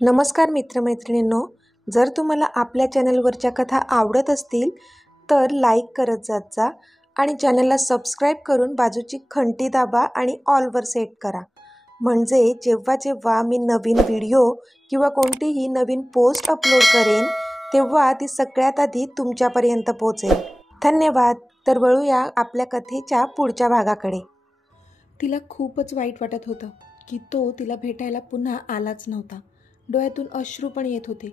नमस्कार मित्रमैत्रिणींनो, जर तुम्हाला आपल्या चॅनलवरच्या कथा आवडत असतील तर लाईक करत जात जा आणि चॅनलला सबस्क्राईब करून बाजूची घंटी दाबा आणि ऑलवर सेट करा. म्हणजे जेव्हा जेव्हा मी नवीन व्हिडिओ किंवा कोणतीही नवीन पोस्ट अपलोड करेन तेव्हा ती सगळ्यात आधी तुमच्यापर्यंत पोहोचेल. धन्यवाद. तर वळूया आपल्या कथेच्या पुढच्या भागाकडे. तिला खूपच वाईट वाटत होतं की तो तिला भेटायला पुन्हा आलाच नव्हता. डोळ्यातून अश्रू पण येत होते.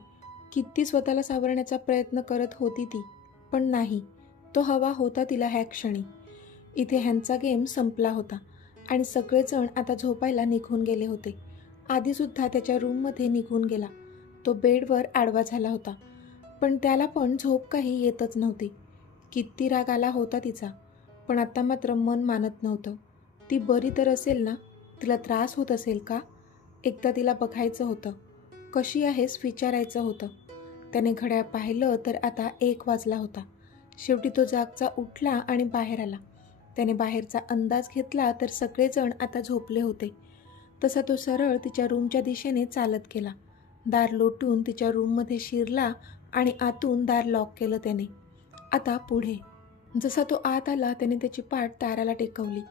किती स्वतःला सावरण्याचा प्रयत्न करत होती ती, पण नाही, तो हवा होता तिला ह्या क्षणी. इथे ह्यांचा गेम संपला होता आणि सगळेजण आता झोपायला निघून गेले होते. आधीसुद्धा त्याच्या रूममध्ये निघून गेला. तो बेडवर आडवा झाला होता, पण त्याला पण झोप काही येतच नव्हती. किती राग आला होता तिचा, पण आता मात्र मन मानत नव्हतं. ती बरी तर असेल ना? तिला त्रास होत असेल का? एकदा तिला बघायचं होतं. कशी आहेस विचारायचं होतं. त्याने घड्याळ पाहिलं तर आता 1 वाजला होता. शेवटी तो जागचा उठला आणि बाहेर आला. त्याने बाहेरचा अंदाज घेतला तर सगळेजण आता झोपले होते. तसा तो सरळ तिच्या रूमच्या दिशेने चालत गेला. दार लोटून तिच्या रूममध्ये शिरला आणि आतून दार लॉक केलं त्याने. आता पुढे. जसा तो आत आला त्याने त्याची पाठ दाराला टेकवली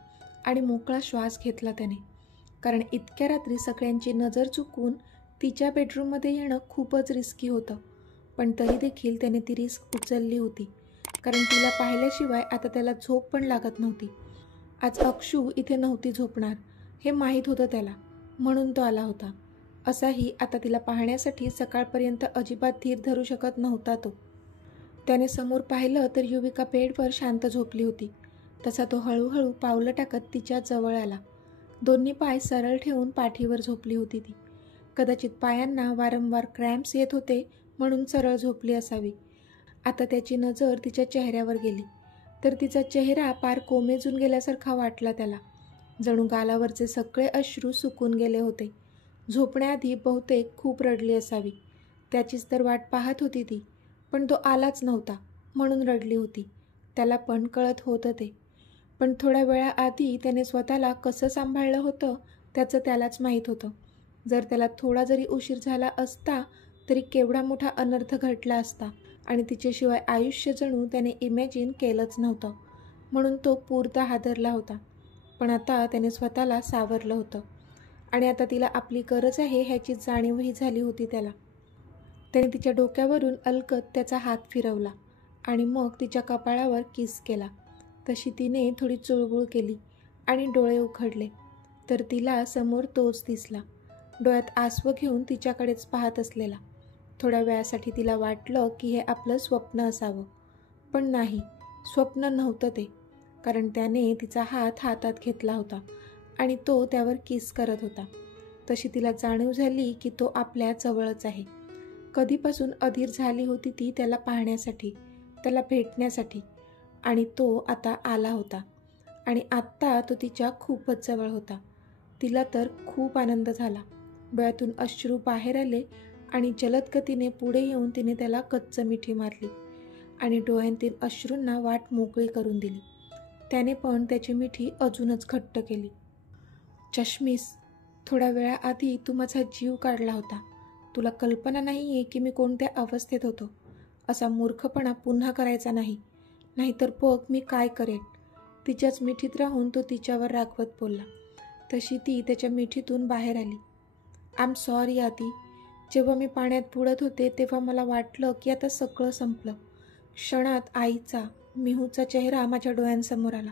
आणि मोकळा श्वास घेतला त्याने. कारण इतक्या रात्री सगळ्यांची नजर चुकवून तिच्या बेडरूममध्ये येणं खूपच रिस्की होतं. पण तरी देखील त्याने ती रिस्क उचलली होती. कारण तिला पाहिल्याशिवाय आता त्याला झोप पण लागत नव्हती. आज अक्षू इथे नव्हती झोपणार हे माहीत होतं त्याला, म्हणून तो आला होता. असाही आता तिला पाहण्यासाठी सकाळपर्यंत अजिबात धीर धरू शकत नव्हता तो. त्याने समोर पाहिलं तर युविका बेडवर शांत झोपली होती. तसा तो हळूहळू पावलं टाकत तिच्या जवळ आला. दोन्ही पाय सरळ ठेवून पाठीवर झोपली होती ती. कदाचित पायांना वारंवार क्रॅम्प्स येत होते म्हणून सरळ झोपली असावी. आता त्याची नजर तिच्या चेहऱ्यावर गेली तर तिचा चेहरा पार कोमेजून गेल्यासारखा वाटला त्याला. जणू गालावरचे सगळे अश्रू सुकून गेले होते. झोपण्याआधी बहुतेक खूप रडली असावी. त्याचीच तर वाट पाहत होती ती, पण तो आलाच नव्हता म्हणून रडली होती. त्याला पण कळत होतं ते. पण थोड्या वेळाआधी त्याने स्वतःला कसं सांभाळलं होतं त्याचं त्यालाच माहीत होतं. जर त्याला थोडा जरी उशीर झाला असता तरी केवढा मोठा अनर्थ घडला असता आणि तिच्याशिवाय आयुष्य जणू त्याने इमॅजिन केलंच नव्हतं. म्हणून तो पुरता हादरला होता. पण आता त्याने स्वतःला सावरलं होतं आणि आता तिला आपली गरज आहे ह्याची जाणीवही झाली होती त्याला. त्याने तिच्या डोक्यावरून अलगद त्याचा हात फिरवला आणि मग तिच्या कपाळावर किस केला. तशी तिने थोडी चुळबुळ केली आणि डोळे उघडले तर तिला समोर तोच दिसला, डोळ्यात आसवं घेऊन तिच्याकडेच पाहत असलेला. थोड्या वेळासाठी तिला वाटलं की हे आपलं स्वप्न असावं, पण नाही, स्वप्न नव्हतं ते. कारण त्याने तिचा हात हातात घेतला होता आणि तो त्यावर किस करत होता. तशी तिला जाणीव झाली की तो आपल्या जवळच आहे. कधीपासून अधीर झाली होती ती त्याला पाहण्यासाठी, त्याला भेटण्यासाठी, आणि तो आता आला होता. आणि आत्ता तो तिच्या खूपच जवळ होता. तिला तर खूप आनंद झाला. डोळ्यातून अश्रू बाहेर आले आणि जलद गतीने पुढे येऊन तिने त्याला कच्च मिठी मारली आणि डोळ्यांतील अश्रूंना वाट मोकळी करून दिली. त्याने पण त्याची मिठी अजूनच घट्ट केली. चष्मीस, थोड्या वेळाआधी तू माझा जीव काढला होता. तुला कल्पना नाही आहे की मी कोणत्या अवस्थेत होतो. असा मूर्खपणा पुन्हा करायचा नाही, नाहीतर बघ मी काय करेन. तिच्याच मिठीत राहून तो तिच्यावर रागवत बोलला. तशी ती त्याच्या मिठीतून बाहेर आली. आय एम सॉरी आदी. जेव्हा मी पाण्यात बुडत होते तेव्हा मला वाटलं की आता सगळं संपलं. क्षणात आईचा, मिहूचा चेहरा माझ्या डोळ्यांसमोर आला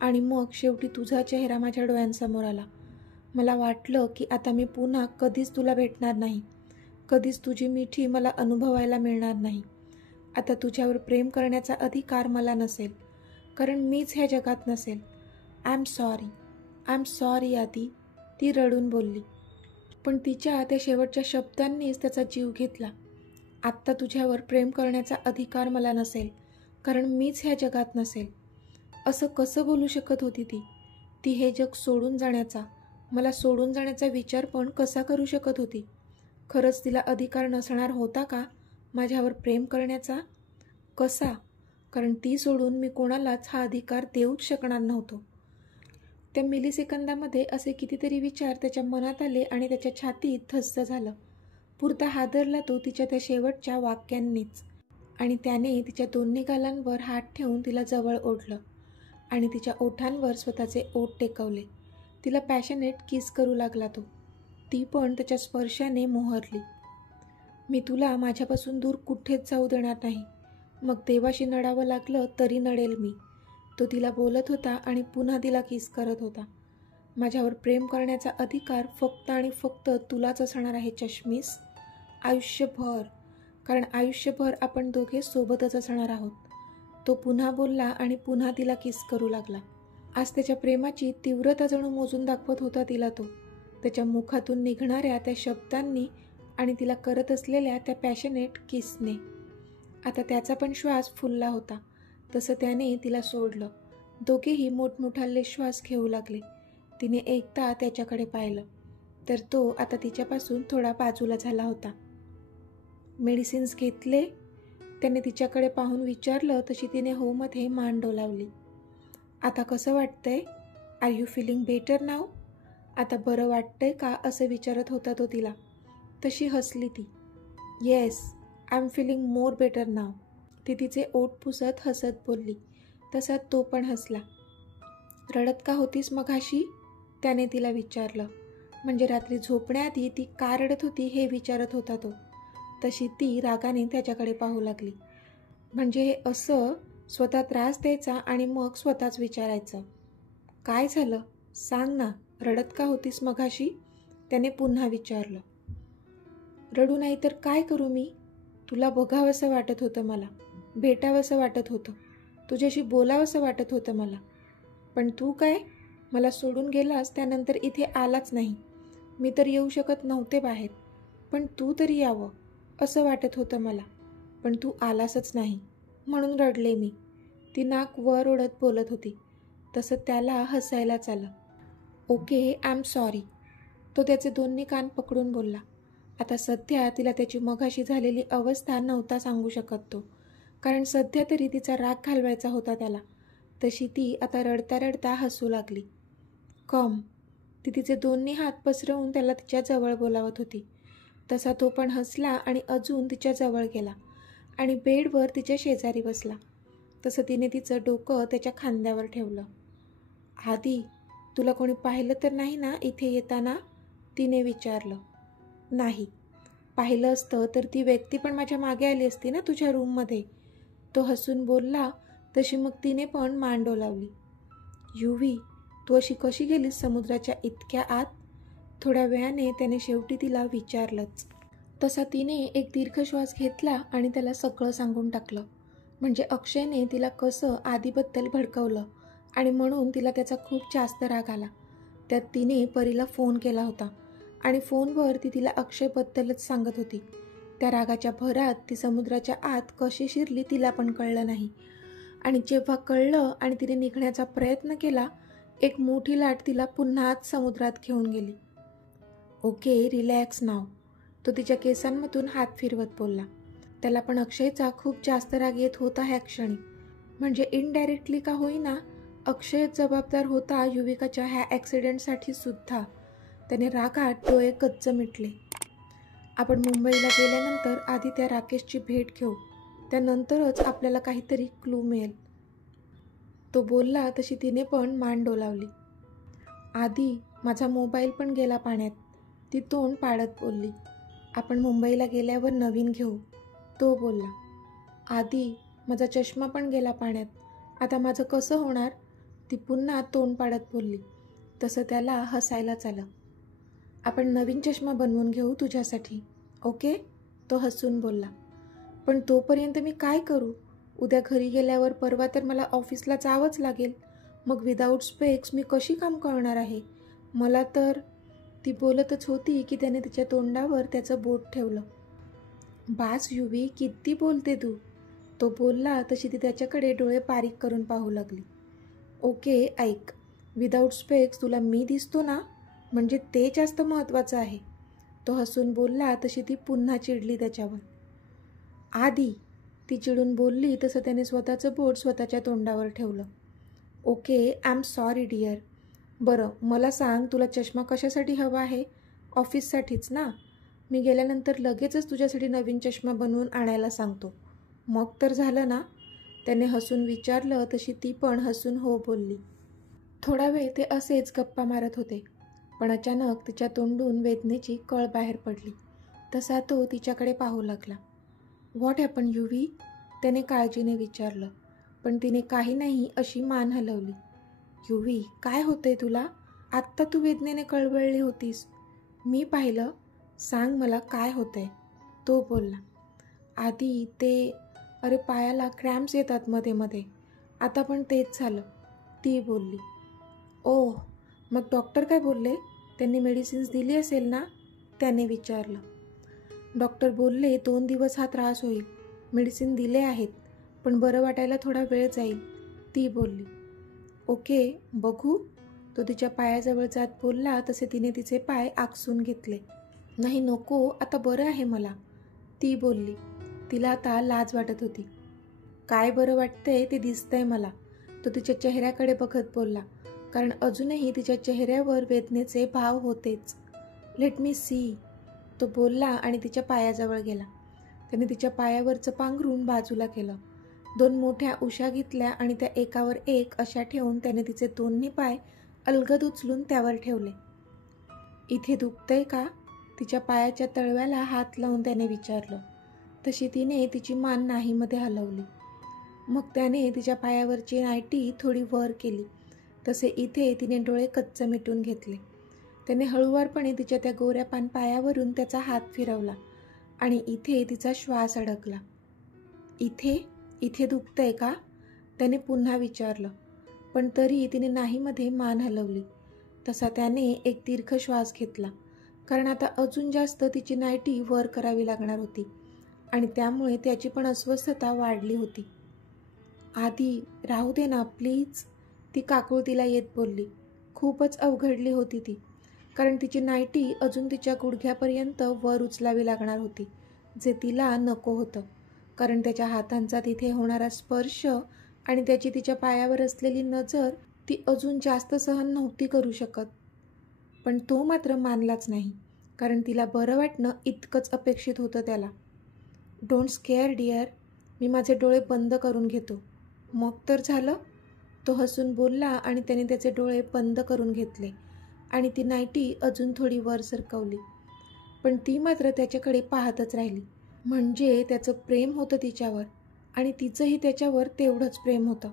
आणि मग शेवटी तुझा चेहरा माझ्या डोळ्यांसमोर आला. मला वाटलं की आता मी पुन्हा कधीच तुला भेटणार नाही, कधीच तुझी मिठी मला अनुभवायला मिळणार नाही. आता तुझ्यावर प्रेम करण्याचा अधिकार मला नसेल, कारण मीच ह्या जगात नसेल. आय एम सॉरी आदी, ती रडून बोलली. पण तिच्या त्या शेवटच्या शब्दांनीच त्याचा जीव घेतला. आत्ता तुझ्यावर प्रेम करण्याचा अधिकार मला नसेल, कारण मीच ह्या जगात नसेल. असं कसं बोलू शकत होती ती? ती हे जग सोडून जाण्याचा, मला सोडून जाण्याचा विचार पण कसा करू शकत होती? खरंच तिला अधिकार नसणार होता का माझ्यावर प्रेम करण्याचा? कसा? कारण ती सोडून मी कोणालाच हा अधिकार देऊच शकणार नव्हतो. त्या मिलिसेकंदामध्ये असे कितीतरी विचार त्याच्या मनात आले आणि त्याच्या छातीत धस्स झालं. पुरता हादरला तो तिच्या त्या शेवटच्या वाक्यांनीच, आणि त्याने तिच्या दोन्ही गालांवर हात ठेवून तिला जवळ ओढलं आणि तिच्या ओठांवर स्वतःचे ओठ टेकवले. तिला पॅशनेट किस करू लागला तो. ती पण त्याच्या स्पर्शाने मोहरली. मी तुला माझ्यापासून दूर कुठेच जाऊ देणार नाही. मग देवाशी नडावं लागलं तरी नडेल मी. तो तिला बोलत होता आणि पुन्हा तिला किस करत होता. माझ्यावर प्रेम करण्याचा अधिकार फक्त आणि फक्त तुलाच असणार आहे चष्मीस, आयुष्यभर. कारण आयुष्यभर आपण दोघे सोबतच असणार आहोत. तो पुन्हा बोलला आणि पुन्हा तिला किस करू लागला. आज त्याच्या प्रेमाची तीव्रता जणू मोजून दाखवत होता तिला तो, त्याच्या मुखातून निघणाऱ्या त्या शब्दांनी आणि तिला करत असलेल्या त्या पॅशनेट किसने. आता त्याचा पण श्वास फुलला होता. तसं त्याने तिला सोडलं. दोघेही मोठमोठाले श्वास घेऊ लागले. तिने एकदा त्याच्याकडे पाहिलं तर तो आता तिच्यापासून थोडा बाजूला झाला होता. मेडिसिन्स घेतले? त्याने तिच्याकडे पाहून विचारलं. तशी तिने होमध्ये मान डोलावली. आता कसं वाटतंय? आर यू फिलिंग बेटर नाव? आता बरं वाटतंय का असं विचारत होता तो तिला. तशी हसली ती. Yes, I am feeling more better now. ती तिचे ओठ पुसत हसत बोलली. तसा तो पण हसला. रडत का होतीस मघाशी? त्याने तिला विचारलं. म्हणजे रात्री झोपण्याआधी ती का रडत होती हे विचारत होता तो. तशी ती रागाने त्याच्याकडे पाहू लागली. म्हणजे हे असं स्वतः त्रास द्यायचा आणि मग स्वतःच विचारायचं. काय झालं सांग ना, रडत का होतीस मघाशी? त्याने पुन्हा विचारलं. रडू नाही तर काय करू मी? तुला बघावंसं वाटत होतं मला, भेटावंसं वाटत होतं, तुझ्याशी बोलावंसं वाटत होतं मला. पण तू काय मला सोडून गेलास, त्यानंतर इथे आलाच नाही. मी तर येऊ शकत नव्हते बाहेर, पण तू तरी यावं असं वाटत होतं मला. पण तू आलासच नाही म्हणून रडले मी. ती नाक वर ओढत बोलत होती. तसं त्याला हसायलाच आलं. Okay, I am sorry. तो त्याचे दोन्ही कान पकडून बोलला. आता सध्या तिला त्याची मघाशी झालेली अवस्था नव्हता सांगू शकत तो, कारण सध्या तरी तिचा राग घालवायचा होता त्याला. तशी ती आता रडता रडता हसू लागली. कम. ती तिचे दोन्ही हात पसरवून त्याला तिच्या जवळ बोलावत होती. तसा तो पण हसला आणि अजून तिच्या जवळ गेला आणि बेडवर तिच्या शेजारी बसला. तसं तिने तिचं डोकं त्याच्या खांद्यावर ठेवलं. आधी तुला कोणी पाहिलं तर नाही ना इथे येताना? तिने विचारलं. नाही. पाहिलं असतं तर ती व्यक्ती पण माझ्या मागे आली असती ना तुझ्या रूममध्ये. तो हसून बोलला. तशी मग तिने पण मान डोलावली. युवी, तू अशी कशी गेलीस समुद्राच्या इतक्या आत? थोड्या वेळाने त्याने शेवटी तिला विचारलंच. तसा तिने एक दीर्घ श्वास घेतला आणि त्याला सगळं सांगून टाकलं. म्हणजे अक्षयने तिला कसं आधीबद्दल भडकवलं आणि म्हणून तिला त्याचा खूप जास्त राग आला. त्यात तिने परीला फोन केला होता आणि फोनवर ती तिला अक्षयबद्दलच सांगत होती. त्या रागाच्या भरात ती समुद्राच्या आत कशी शिरली तिला पण कळलं नाही. आणि जेव्हा कळलं आणि तिने निघण्याचा प्रयत्न केला, एक मोठी लाट तिला पुन्हा आत समुद्रात घेऊन गेली. ओके, रिलॅक्स नाव. तो तिच्या केसांमधून हात फिरवत बोलला. त्याला पण अक्षयचा खूप जास्त राग येत होता ह्या क्षणी. म्हणजे इनडायरेक्टली का होईना अक्षयच जबाबदार होता युविकाच्या ह्या ॲक्सिडेंटसाठी सुद्धा. त्याने रागात डोळे गच्च मिटले. आपण मुंबईला गेल्यानंतर आधी त्या राकेशची भेट घेऊ, त्यानंतरच आपल्याला काहीतरी क्लू मिळेल. तो बोलला. तशी तिने पण मान डोलावली. आधी माझा मोबाईल पण गेला पाण्यात, ती तोंड पाडत बोलली. आपण मुंबईला गेल्यावर नवीन घेऊ, तो बोलला. आधी माझा चष्मा पण गेला पाण्यात, आता माझं कसं होणार? ती पुन्हा तोंड पाडत बोलली. तसं त्याला हसायलाच आलं. आपण नवीन चष्मा बनवून घेऊ तुझ्यासाठी, ओके? तो हसून बोलला. पण तोपर्यंत मी काय करू? उद्या घरी गेल्यावर परवा तर मला ऑफिसला जावंच लागेल. मग विदाऊट स्पेक्स मी कशी काम करणार आहे? मला तर. ती बोलतच होती की त्याने तिच्या तोंडावर त्याचं बोट ठेवलं. बास युवी, किती बोलते तू? तो बोलला. तशी ती त्याच्याकडे डोळे बारीक करून पाहू लागली. ओके, ऐक. विदाऊट स्पेक्स तुला मी दिसतो ना, म्हणजे ते जास्त महत्त्वाचं आहे. तो हसून बोलला. तशी ती पुन्हा चिडली त्याच्यावर. आधी ती चिडून बोलली. तसं त्याने स्वतःचं बोट स्वतःच्या तोंडावर ठेवलं. Okay, I am sorry dear. बरं मला सांग, तुला चष्मा कशासाठी हवा आहे? ऑफिससाठीच ना? मी गेल्यानंतर लगेचच तुझ्यासाठी नवीन चष्मा बनवून आणायला सांगतो. मग तर झालं ना? त्याने हसून विचारलं. तशी ती पण हसून हो बोलली. थोडा वेळ ते असेच गप्पा मारत होते. पण अचानक तिच्या तोंडून वेदनेची कळ बाहेर पडली. तसा तो तिच्याकडे पाहू लागला. व्हॉट हॅपन युवी? त्याने काळजीने विचारलं. पण तिने काही नाही अशी मान हलवली. युवी, काय होतंय तुला? आत्ता तू वेदनेने कळवळली होतीस. मी पाहिलं. सांग मला काय होतंय? तो बोलला. आधी ते अरे पायाला क्रॅम्प्स येतात मध्ये मध्ये. आता पण तेच झालं, ती बोलली. ओह, मग डॉक्टर काय बोलले? त्यांनी मेडिसिन्स दिली असेल ना? त्याने विचारलं. डॉक्टर बोलले 2 दिवस हा त्रास होईल. मेडिसिन दिले आहेत, पण बरं वाटायला थोडा वेळ जाईल, ती बोलली. ओके, बघू? तो तिच्या पायाजवळ जात बोलला. तसे तिने तिचे पाय आकसून घेतले. नाही नको, आता बरं आहे मला, ती बोलली. तिला आता लाज वाटत होती. काय बरं वाटतंय ते दिसतंय मला, तो तिच्या चेहऱ्याकडे बघत बोलला. कारण अजूनही तिच्या चेहऱ्यावर वेदनेचे भाव होतेच. लेट मी सी, तो बोलला आणि तिच्या पायाजवळ गेला. त्याने तिच्या पायावरचं पांघरून बाजूला केलं. 2 मोठ्या उशा घेतल्या आणि त्या एकावर एक अशा ठेवून त्याने तिचे दोन्ही पाय अलगद उचलून त्यावर ठेवले. इथे दुखतंय का? तिच्या पायाच्या तळव्याला हात लावून त्याने विचारलं. तशी तिने तिची मान नाहीमध्ये हलवली. मग त्याने तिच्या पायावरची नायटी थोडी वर केली. तसे इथे तिने डोळे कच्च मिटून घेतले. त्याने हळूवारपणे तिच्या त्या गोऱ्या पान पायावरून त्याचा हात फिरवला आणि इथे तिचा श्वास अडकला. इथे दुखतंय का? त्याने पुन्हा विचारलं. पण तरी तिने नाहीमध्ये मान हलवली. तसा त्याने एक दीर्घ श्वास घेतला. कारण आता अजून जास्त तिची नायटी वर करावी लागणार होती आणि त्यामुळे त्याची पण अस्वस्थता वाढली होती. आधी राहू दे ना प्लीज, ती काकुळतीला येत बोलली. खूपच अवघडली होती ती. कारण तिची नायटी अजून तिच्या गुडघ्यापर्यंत वर उचलावी लागणार होती, जे तिला नको होतं. कारण त्याच्या हातांचा तिथे होणारा स्पर्श आणि त्याची तिच्या पायावर असलेली नजर ती अजून जास्त सहन नव्हती करू शकत. पण तो मात्र मानलाच नाही, कारण तिला बरं वाटणं इतकंच अपेक्षित होतं त्याला. डोंट स्केअर डिअर, मी माझे डोळे बंद करून घेतो. मग तर झालं, तो हसून बोलला आणि त्याने त्याचे डोळे बंद करून घेतले आणि ती नायटी अजून थोडी वर सरकवली. पण ती मात्र त्याच्याकडे पाहतच राहिली. म्हणजे त्याचं प्रेम होतं तिच्यावर आणि तिचंही त्याच्यावर तेवढंच प्रेम होतं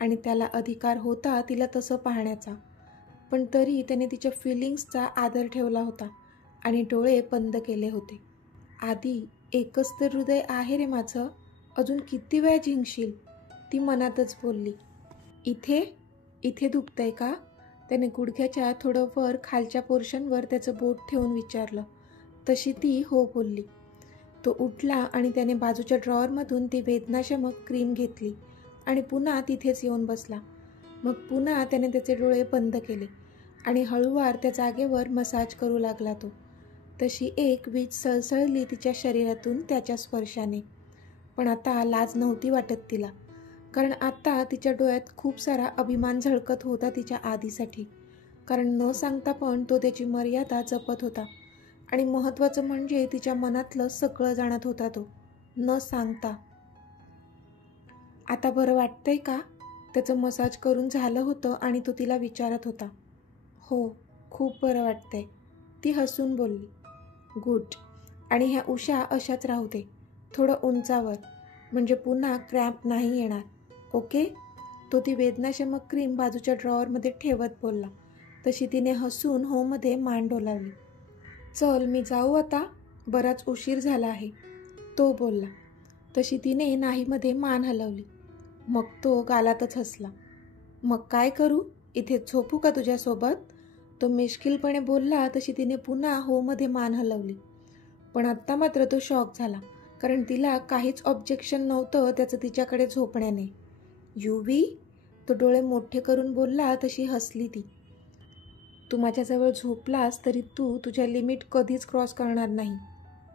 आणि त्याला अधिकार होता तिला तसं पाहण्याचा. पण तरी त्याने तिच्या फिलिंग्सचा आदर ठेवला होता आणि डोळे बंद केले होते. आधी एकच तर हृदय आहे रे माझं, अजून किती वेळ झिंकशील, ती मनातच बोलली. इथे दुखतंय का? त्याने गुडघ्याच्या थोडं वर खालच्या पोर्शनवर त्याचं बोट ठेवून विचारलं. तशी ती हो बोलली. तो उठला आणि त्याने बाजूच्या ड्रॉवरमधून ती वेदनाशमक क्रीम घेतली आणि पुन्हा तिथेच येऊन बसला. मग पुन्हा त्याने त्याचे डोळे बंद केले आणि हळूवार त्या जागेवर मसाज करू लागला तो. तशी एक वीज सळसळली तिच्या शरीरातून त्याच्या स्पर्शाने. पण आता लाज नव्हती वाटत तिला, कारण आता तिच्या डोळ्यात खूप सारा अभिमान झळकत होता तिच्या आधीसाठी. कारण न सांगता पण तो त्याची मर्यादा जपत होता आणि महत्त्वाचं म्हणजे तिच्या मनातलं सगळं जाणत होता तो, न सांगता. आता बरं वाटतंय का? त्याचं मसाज करून झालं होतं आणि तो तिला विचारत होता. हो, खूप बरं वाटतंय, ती हसून बोलली. गुड. आणि ह्या उशा अशाच राहू दे, थोडं उंचावर, म्हणजे पुन्हा क्रॅम्प नाही येणार. ओके? तो ती वेदनाशमक क्रीम बाजूच्या ड्रॉवरमध्ये ठेवत बोलला. तशी तिने हसून होमध्ये मान डोलावली. चल मी जाऊ आता, बराच उशीर झाला आहे, तो बोलला. तशी तिने नाहीमध्ये मान हलवली. मग तो गालातच हसला. मग काय करू? इथे झोपू का तुझ्यासोबत? तो मिश्किलपणे बोलला. तशी तिने पुन्हा होमध्ये मान हलवली. पण आत्ता मात्र तो शॉक झाला, कारण तिला काहीच ऑब्जेक्शन नव्हतं त्याचं तिच्याकडे झोपण्याने. युवी, तो डोळे मोठे करून बोलला. तशी हसली ती. तू माझ्याजवळ झोपलास तरी तू तुझ्या लिमिट कधीच क्रॉस करणार नाही,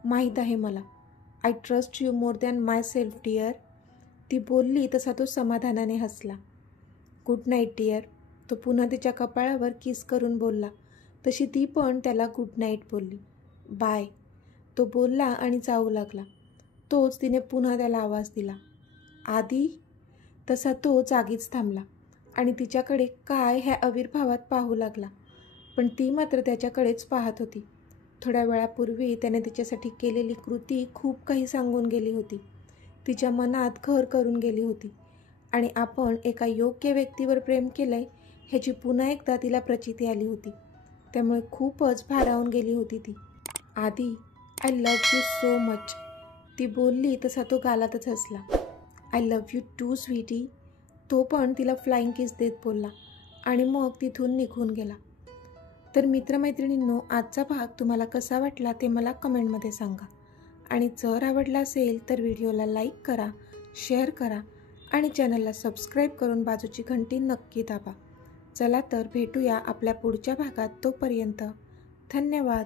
माहीत आहे मला. I trust you more than myself dear, ती बोलली. तसा तो समाधानाने हसला. गुड नाईट डिअर, तो पुन्हा तिच्या कपाळावर किस करून बोलला. तशी ती पण त्याला गुड नाईट बोलली. बाय. तो बोलला आणि जाऊ लागला. तोच तिने पुन्हा त्याला आवाज दिला, आदी. तसा तो जागीच थांबला आणि तिच्याकडे काय ह्या आविर्भावात पाहू लागला. पण ती मात्र त्याच्याकडेच पाहत होती. थोड्या वेळापूर्वी त्याने तिच्यासाठी केलेली कृती खूप काही सांगून गेली होती. तिच्या मनात घर करून गेली होती आणि आपण एका योग्य व्यक्तीवर प्रेम केलंय ह्याची पुन्हा एकदा तिला प्रचिती आली होती. त्यामुळे खूपच भारावून गेली होती ती. Aadi, I love you so much. ती बोलली तसा तो गालातच हसला. I love you too sweetie. तो पण तिला फ्लाइंग किस देत बोलला आणि मग तिथून निघून गेला. तर मित्रमैत्रिणींनो, आजचा भाग तुम्हाला कसा वाटला ते मला कमेंटमध्ये सांगा. आणि जर आवडला असेल तर व्हिडिओला लाईक करा, शेअर करा आणि चॅनलला सबस्क्राईब करून बाजूची घंटी नक्की दाबा. चला तर भेटूया आपल्या पुढच्या भागात. तोपर्यंत धन्यवाद.